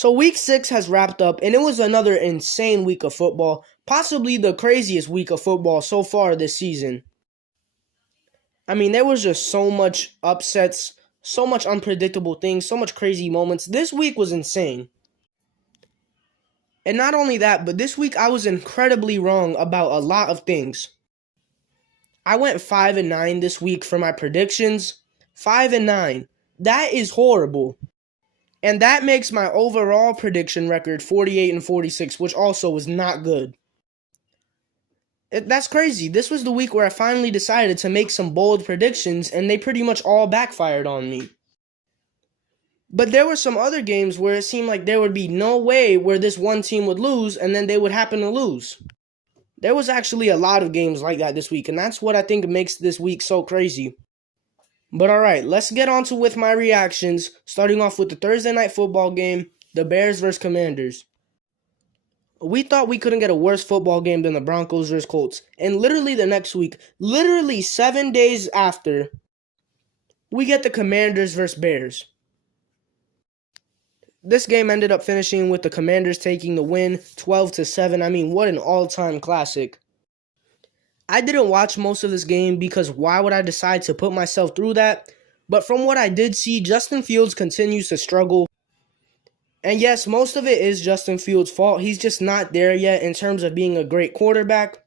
So week 6 has wrapped up, and it was another insane week of football, possibly the craziest week of football so far this season. I mean, there was just so much upsets, so much unpredictable things, so much crazy moments. This week was insane. And not only that, but this week I was incredibly wrong about a lot of things. I went 5-9 this week for my predictions. 5-9. That is horrible. And that makes my overall prediction record 48-46, which also was not good. That's crazy. This was the week where I finally decided to make some bold predictions, and they pretty much all backfired on me. But there were some other games where it seemed like there would be no way where this one team would lose, and then they would happen to lose. There was actually a lot of games like that this week, and that's what I think makes this week so crazy. But alright, let's get on to with my reactions, starting off with the Thursday night football game, the Bears vs. Commanders. We thought we couldn't get a worse football game than the Broncos vs. Colts, and literally the next week, literally 7 days after, we get the Commanders vs. Bears. This game ended up finishing with the Commanders taking the win, 12-7. I mean, what an all-time classic. I didn't watch most of this game because why would I decide to put myself through that? But from what I did see, Justin Fields continues to struggle. And yes, most of it is Justin Fields' fault. He's just not there yet in terms of being a great quarterback.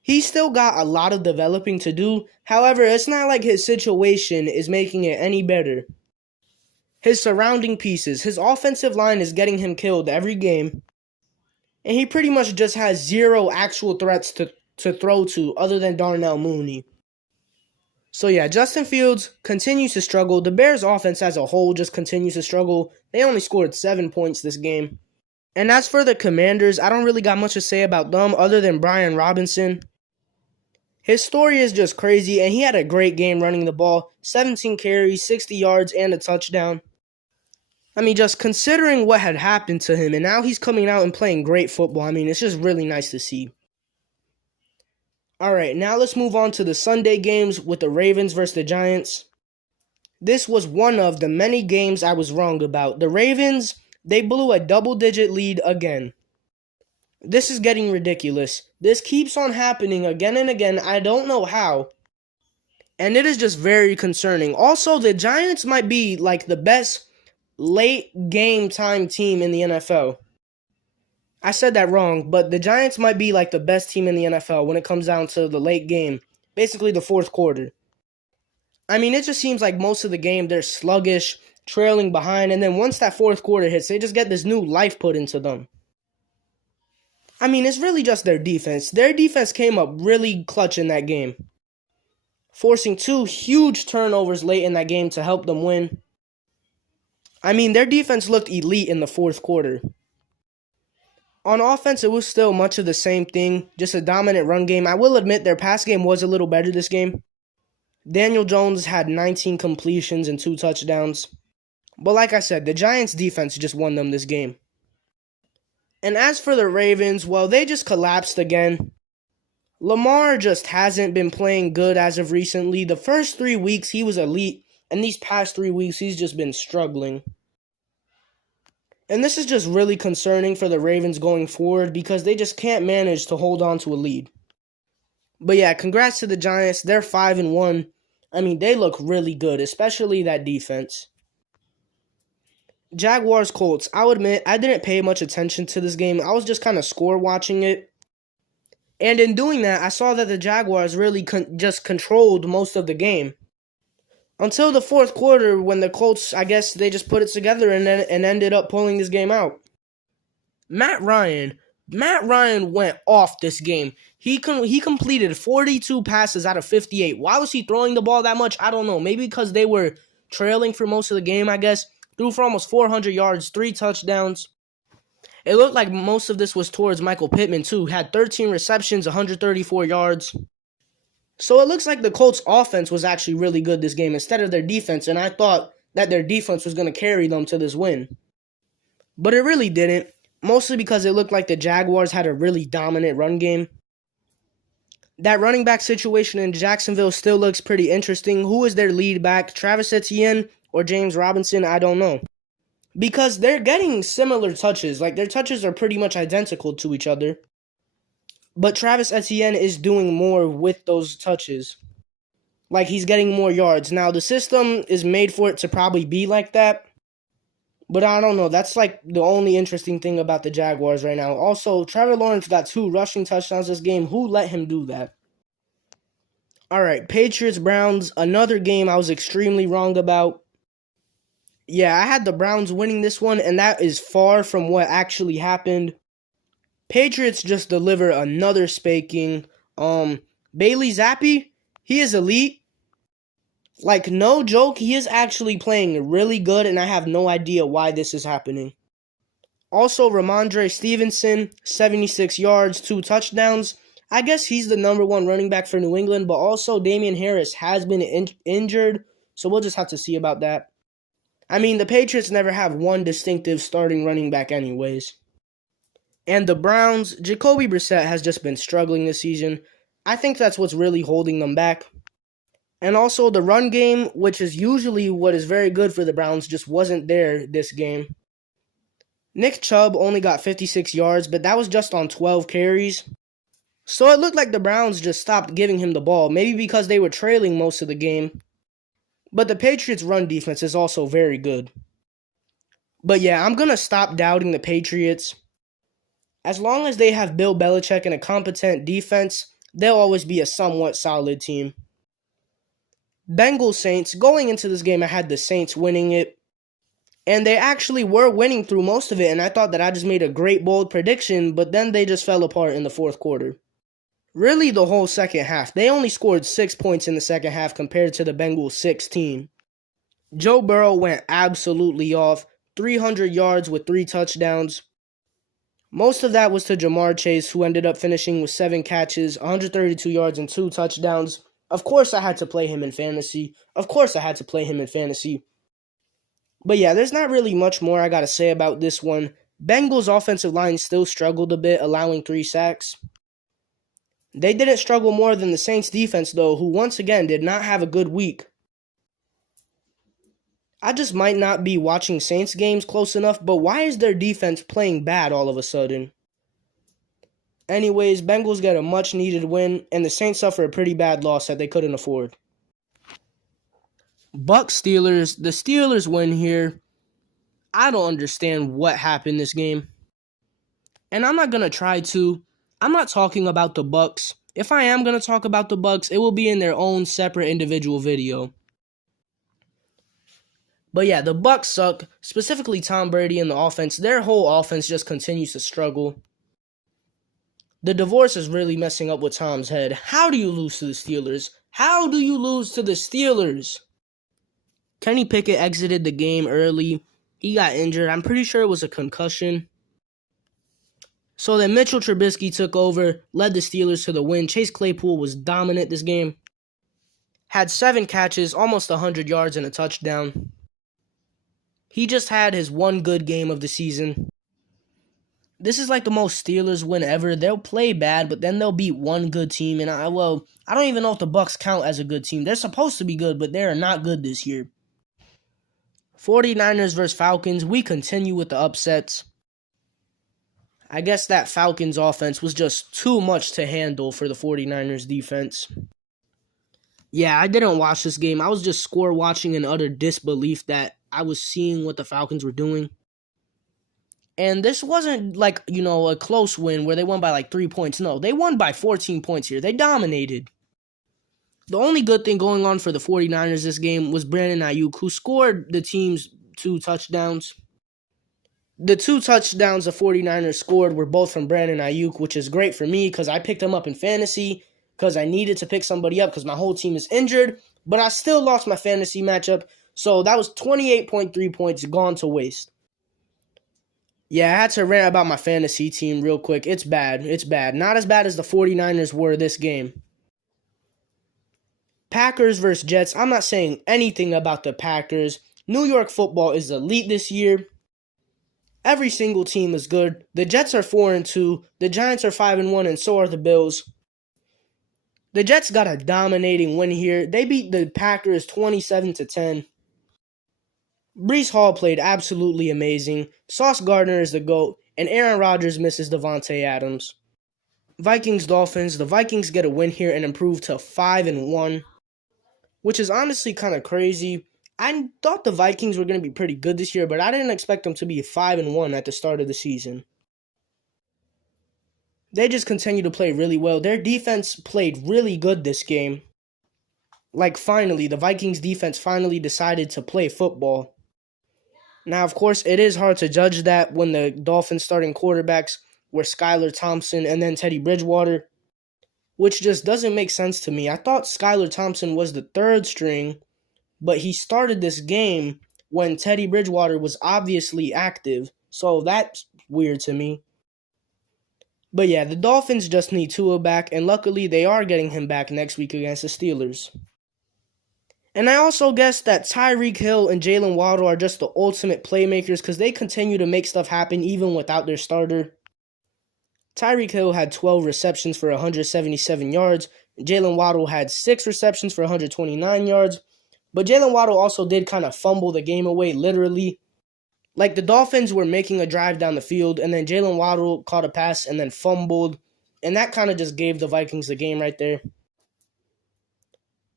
He's still got a lot of developing to do. However, it's not like his situation is making it any better. His surrounding pieces, his offensive line is getting him killed every game. And he pretty much just has zero actual threats to throw to other than Darnell Mooney. So yeah, Justin Fields continues to struggle. The Bears offense as a whole just continues to struggle. They only scored 7 points this game. And as for the Commanders, I don't really got much to say about them other than Brian Robinson. His story is just crazy, and he had a great game running the ball. 17 carries, 60 yards, and a touchdown. I mean, just considering what had happened to him, and now he's coming out and playing great football. I mean, it's just really nice to see. Alright, now let's move on to the Sunday games with the Ravens versus the Giants. This was one of the many games I was wrong about. The Ravens, they blew a double-digit lead again. This is getting ridiculous. This keeps on happening again and again. I don't know how. And it is just very concerning. Also, the Giants might be like the best late game time team in the NFL. I said that wrong, but the Giants might be like the best team in the NFL when it comes down to the late game, basically the fourth quarter. I mean, it just seems like most of the game they're sluggish, trailing behind, and then once that fourth quarter hits, they just get this new life put into them. I mean, it's really just their defense. Their defense came up really clutch in that game, forcing 2 huge turnovers late in that game to help them win. I mean, their defense looked elite in the fourth quarter. On offense, it was still much of the same thing, just a dominant run game. I will admit their pass game was a little better this game. Daniel Jones had 19 completions and 2 touchdowns. But like I said, the Giants' defense just won them this game. And as for the Ravens, well, they just collapsed again. Lamar just hasn't been playing good as of recently. The first 3 weeks, he was elite, and these past 3 weeks, he's just been struggling. And this is just really concerning for the Ravens going forward because they just can't manage to hold on to a lead. But yeah, congrats to the Giants. They're 5-1. I mean, they look really good, especially that defense. Jaguars Colts. I'll admit, I didn't pay much attention to this game. I was just kind of score watching it. And in doing that, I saw that the Jaguars really just controlled most of the game. Until the fourth quarter when the Colts, I guess, they just put it together and ended up pulling this game out. Matt Ryan went off this game. He completed 42 passes out of 58. Why was he throwing the ball that much? I don't know. Maybe because they were trailing for most of the game, I guess. Threw for almost 400 yards, 3 touchdowns. It looked like most of this was towards Michael Pittman, too. Had 13 receptions, 134 yards. So it looks like the Colts' offense was actually really good this game instead of their defense, and I thought that their defense was going to carry them to this win. But it really didn't, mostly because it looked like the Jaguars had a really dominant run game. That running back situation in Jacksonville still looks pretty interesting. Who is their lead back, Travis Etienne or James Robinson? I don't know. because they're getting similar touches. Like, their touches are pretty much identical to each other. But Travis Etienne is doing more with those touches. Like, he's getting more yards. Now, the system is made for it to probably be like that. But I don't know. That's like the only interesting thing about the Jaguars right now. Also, Trevor Lawrence got 2 rushing touchdowns this game. Who let him do that? All right, Patriots-Browns, another game I was extremely wrong about. Yeah, I had the Browns winning this one, and that is far from what actually happened. Patriots just deliver another spanking. Bailey Zappi, he is elite. Like, no joke, he is actually playing really good, and I have no idea why this is happening. Also, Ramondre Stevenson, 76 yards, 2 touchdowns. I guess he's the number 1 running back for New England, but also Damian Harris has been injured, so we'll just have to see about that. I mean, the Patriots never have one distinctive starting running back anyways. And the Browns, Jacoby Brissett has just been struggling this season. I think that's what's really holding them back. And also the run game, which is usually what is very good for the Browns, just wasn't there this game. Nick Chubb only got 56 yards, but that was just on 12 carries. So it looked like the Browns just stopped giving him the ball, maybe because they were trailing most of the game. But the Patriots' run defense is also very good. But yeah, I'm going to stop doubting the Patriots. As long as they have Bill Belichick and a competent defense, they'll always be a somewhat solid team. Bengals Saints, going into this game, I had the Saints winning it. And they actually were winning through most of it, and I thought that I just made a great, bold prediction, but then they just fell apart in the fourth quarter. Really, the whole second half. They only scored 6 points in the second half compared to the Bengals' 16. Joe Burrow went absolutely off, 300 yards with 3 touchdowns. Most of that was to Jamar Chase, who ended up finishing with 7 catches, 132 yards, and 2 touchdowns. Of course I had to play him in fantasy. But yeah, there's not really much more I got to say about this one. Bengals' offensive line still struggled a bit, allowing 3 sacks. They didn't struggle more than the Saints' defense, though, who once again did not have a good week. I just might not be watching Saints games close enough, but why is their defense playing bad all of a sudden? Anyways, Bengals get a much-needed win, and the Saints suffer a pretty bad loss that they couldn't afford. Bucs Steelers, the Steelers win here. I don't understand what happened this game. And I'm not going to try to. I'm not talking about the Bucs. If I am going to talk about the Bucs, it will be in their own separate individual video. But yeah, the Bucs suck, specifically Tom Brady and the offense. Their whole offense just continues to struggle. The divorce is really messing up with Tom's head. How do you lose to the Steelers? Kenny Pickett exited the game early. He got injured. I'm pretty sure it was a concussion. So then Mitchell Trubisky took over, led the Steelers to the win. Chase Claypool was dominant this game. Had 7 catches, almost 100 yards, and a touchdown. He just had his one good game of the season. This is like the most Steelers win ever. They'll play bad, but then they'll beat one good team. And I don't even know if the Bucs count as a good team. They're supposed to be good, but they're not good this year. 49ers versus Falcons. We continue with the upsets. I guess that Falcons offense was just too much to handle for the 49ers defense. Yeah, I didn't watch this game. I was just score watching in utter disbelief that I was seeing what the Falcons were doing. And this wasn't like, a close win where they won by like 3 points. No, they won by 14 points here. They dominated. The only good thing going on for the 49ers this game was Brandon Ayuk, who scored the team's 2 touchdowns. The 2 touchdowns the 49ers scored were both from Brandon Ayuk, which is great for me because I picked him up in fantasy because I needed to pick somebody up because my whole team is injured. But I still lost my fantasy matchup, so that was 28.3 points gone to waste. Yeah, I had to rant about my fantasy team real quick. It's bad. Not as bad as the 49ers were this game. Packers versus Jets. I'm not saying anything about the Packers. New York football is elite this year. Every single team is good. The Jets are 4-2. The Giants are 5-1, and so are the Bills. The Jets got a dominating win here. They beat the Packers 27-10. Breece Hall played absolutely amazing. Sauce Gardner is the GOAT, and Aaron Rodgers misses Devontae Adams. Vikings-Dolphins. The Vikings get a win here and improve to 5-1, which is honestly kind of crazy. I thought the Vikings were going to be pretty good this year, but I didn't expect them to be 5-1 at the start of the season. They just continue to play really well. Their defense played really good this game. Like, finally, the Vikings defense finally decided to play football. Now, of course, it is hard to judge that when the Dolphins starting quarterbacks were Skylar Thompson and then Teddy Bridgewater, which just doesn't make sense to me. I thought Skylar Thompson was the third string, but he started this game when Teddy Bridgewater was obviously active, so that's weird to me. But yeah, the Dolphins just need Tua back, and luckily they are getting him back next week against the Steelers. And I also guess that Tyreek Hill and Jalen Waddle are just the ultimate playmakers because they continue to make stuff happen even without their starter. Tyreek Hill had 12 receptions for 177 yards. Jalen Waddle had 6 receptions for 129 yards. But Jalen Waddle also did kind of fumble the game away, literally. Like, the Dolphins were making a drive down the field, and then Jalen Waddle caught a pass and then fumbled. And that kind of just gave the Vikings the game right there.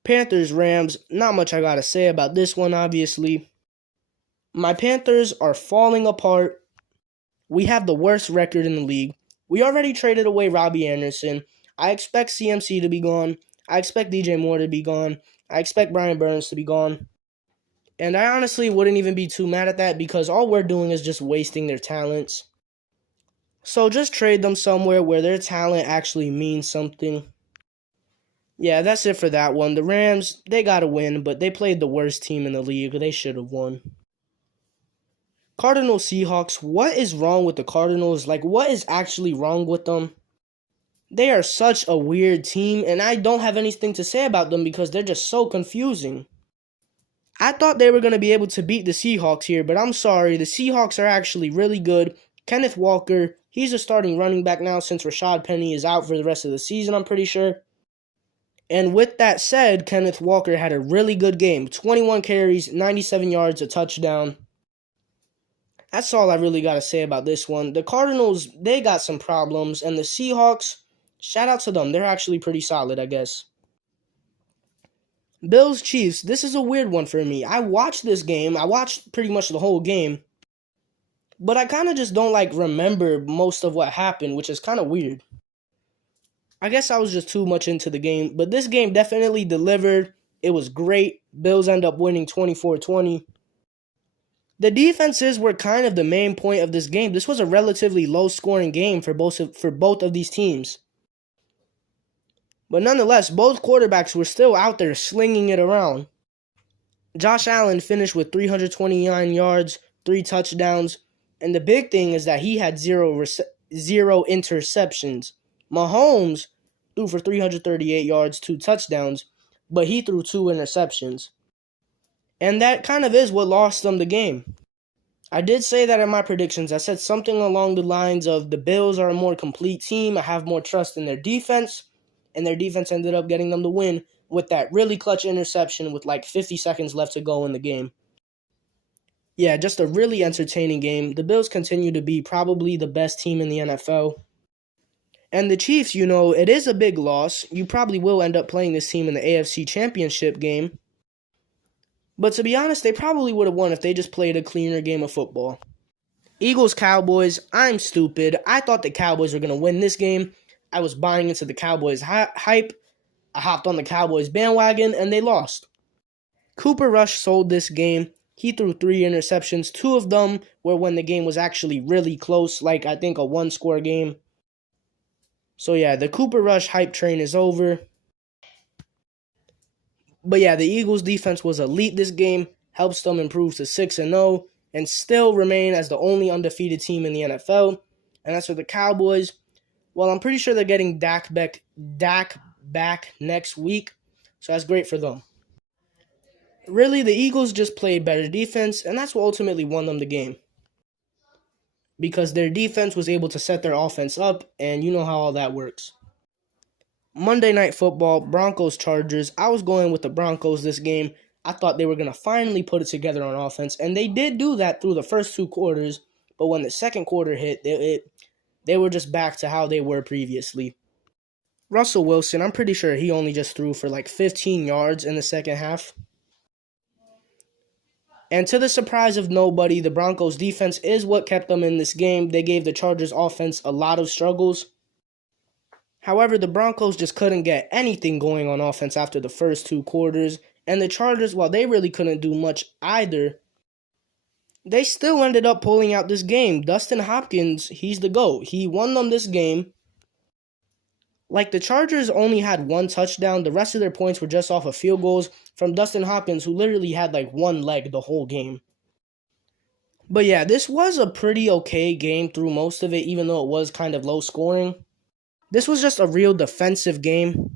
Panthers-Rams, not much I gotta say about this one, obviously. My Panthers are falling apart. We have the worst record in the league. We already traded away Robbie Anderson. I expect CMC to be gone. I expect DJ Moore to be gone. I expect Brian Burns to be gone. And I honestly wouldn't even be too mad at that because all we're doing is just wasting their talents. So just trade them somewhere where their talent actually means something. Yeah, that's it for that one. The Rams, they got to win, but they played the worst team in the league. They should have won. Cardinals Seahawks, what is wrong with the Cardinals? Like, what is actually wrong with them? They are such a weird team, and I don't have anything to say about them because they're just so confusing. I thought they were going to be able to beat the Seahawks here, but I'm sorry. The Seahawks are actually really good. Kenneth Walker, he's a starting running back now since Rashad Penny is out for the rest of the season, I'm pretty sure. And with that said, Kenneth Walker had a really good game. 21 carries, 97 yards, a touchdown. That's all I really got to say about this one. The Cardinals, they got some problems. And the Seahawks, shout out to them. They're actually pretty solid, I guess. Bills Chiefs, this is a weird one for me. I watched this game. I watched pretty much the whole game. But I kind of just don't remember most of what happened, which is kind of weird. I guess I was just too much into the game, but this game definitely delivered. It was great. Bills end up winning 24-20. The defenses were kind of the main point of this game. This was a relatively low-scoring game for both of these teams. But nonetheless, both quarterbacks were still out there slinging it around. Josh Allen finished with 329 yards, 3 touchdowns, and the big thing is that he had zero interceptions. Mahomes threw for 338 yards, 2 touchdowns, but he threw 2 interceptions. And that kind of is what lost them the game. I did say that in my predictions. I said something along the lines of the Bills are a more complete team. I have more trust in their defense, and their defense ended up getting them the win with that really clutch interception with 50 seconds left to go in the game. Yeah, just a really entertaining game. The Bills continue to be probably the best team in the NFL. And the Chiefs, it is a big loss. You probably will end up playing this team in the AFC Championship game. But to be honest, they probably would have won if they just played a cleaner game of football. Eagles-Cowboys, I'm stupid. I thought the Cowboys were going to win this game. I was buying into the Cowboys hype. I hopped on the Cowboys bandwagon, and they lost. Cooper Rush sold this game. He threw 3 interceptions. 2 of them were when the game was actually really close, I think a 1-score game. So yeah, the Cooper Rush hype train is over. But yeah, the Eagles defense was elite this game, helps them improve to 6-0, and still remain as the only undefeated team in the NFL. And as for the Cowboys, well, I'm pretty sure they're getting Dak back next week, so that's great for them. Really, the Eagles just played better defense, and that's what ultimately won them the game. Because their defense was able to set their offense up, and you know how all that works. Monday Night Football, Broncos-Chargers. I was going with the Broncos this game. I thought they were going to finally put it together on offense, and they did do that through the first 2 quarters, but when the second quarter hit, they were just back to how they were previously. Russell Wilson, I'm pretty sure he only just threw for like 15 yards in the second half. And to the surprise of nobody, the Broncos' defense is what kept them in this game. They gave the Chargers' offense a lot of struggles. However, the Broncos just couldn't get anything going on offense after the first 2 quarters. And the Chargers, while they really couldn't do much either, they still ended up pulling out this game. Dustin Hopkins, he's the GOAT. He won them this game. Like, the Chargers only had 1 touchdown. The rest of their points were just off of field goals from Dustin Hopkins, who literally had like 1 leg the whole game. But yeah, this was a pretty okay game through most of it, even though it was kind of low scoring. This was just a real defensive game.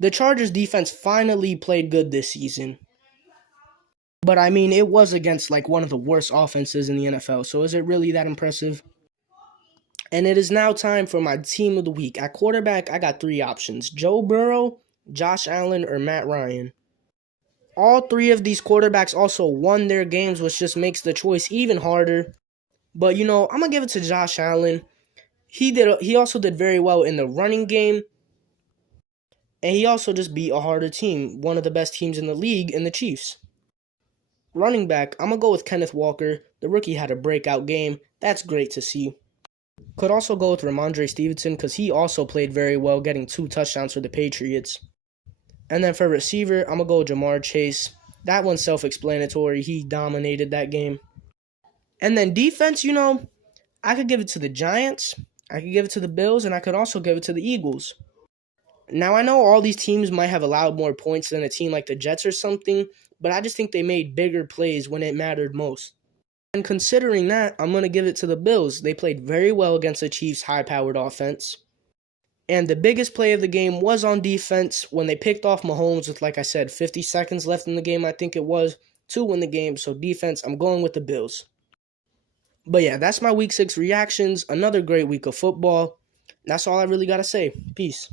The Chargers defense finally played good this season. But I mean, it was against like one of the worst offenses in the NFL, so is it really that impressive? And it is now time for my team of the week. At quarterback, I got 3 options: Joe Burrow, Josh Allen, or Matt Ryan. All 3 of these quarterbacks also won their games, which just makes the choice even harder. But I'm going to give it to Josh Allen. He also did very well in the running game. And he also just beat a harder team, one of the best teams in the league, in the Chiefs. Running back, I'm going to go with Kenneth Walker. The rookie had a breakout game. That's great to see. Could also go with Ramondre Stevenson because he also played very well, getting 2 touchdowns for the Patriots. And then for receiver, I'm going to go with Jamar Chase. That one's self-explanatory. He dominated that game. And then defense, I could give it to the Giants, I could give it to the Bills, and I could also give it to the Eagles. Now, I know all these teams might have allowed more points than a team like the Jets or something, but I just think they made bigger plays when it mattered most. And considering that, I'm going to give it to the Bills. They played very well against the Chiefs' high-powered offense. And the biggest play of the game was on defense when they picked off Mahomes with, like I said, 50 seconds left in the game, I think it was, to win the game. So defense, I'm going with the Bills. But yeah, that's my Week 6 reactions. Another great week of football. That's all I really got to say. Peace.